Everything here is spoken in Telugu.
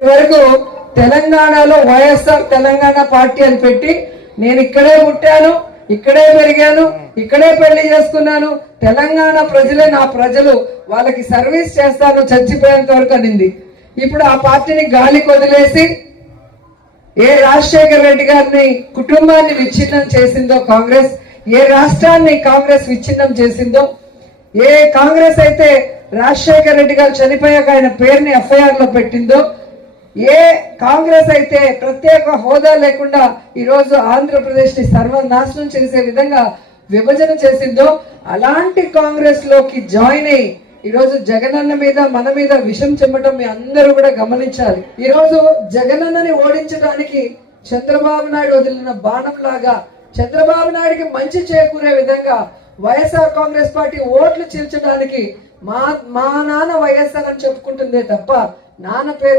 వరకు తెలంగాణలో వైఎస్ఆర్ తెలంగాణ పార్టీ అని పెట్టి నేను ఇక్కడే పుట్టాను, ఇక్కడే పెరిగాను, ఇక్కడే పెళ్లి చేసుకున్నాను, తెలంగాణ ప్రజలే నా ప్రజలు, వాళ్ళకి సర్వీస్ చేస్తాను చచ్చిపోయేంత వరకు అనింది. ఇప్పుడు ఆ పార్టీని గాలికి వదిలేసి ఏ రాజశేఖర రెడ్డి గారిని కుటుంబాన్ని విచ్ఛిన్నం చేసిందో కాంగ్రెస్, ఏ రాష్ట్రాన్ని కాంగ్రెస్ విచ్ఛిన్నం చేసిందో, ఏ కాంగ్రెస్ అయితే రాజశేఖర రెడ్డి గారు చనిపోయాక ఆయన పేరుని ఎఫ్ఐఆర్ లో పెట్టిందో, ఏ కాంగ్రెస్ అయితే ప్రత్యేక హోదా లేకుండా ఈరోజు ఆంధ్రప్రదేశ్ ని సర్వనాశనం చేసే విధంగా విభజన చేసిందో, అలాంటి కాంగ్రెస్ లోకి జాయిన్ అయ్యి ఈరోజు జగనన్న మీద మన మీద విషం చెమ్మటం మీ అందరూ కూడా గమనించాలి. ఈరోజు జగనన్నని ఓడించడానికి చంద్రబాబు నాయుడు వదిలిన బాణం లాగా చంద్రబాబు నాయుడికి మంచి చేకూరే విధంగా వైఎస్ఆర్ కాంగ్రెస్ పార్టీ ఓట్లు చీల్చడానికి మా నాన్న వైఎస్ఆర్ అని చెప్పుకుంటుందే తప్ప నాన్న పేరు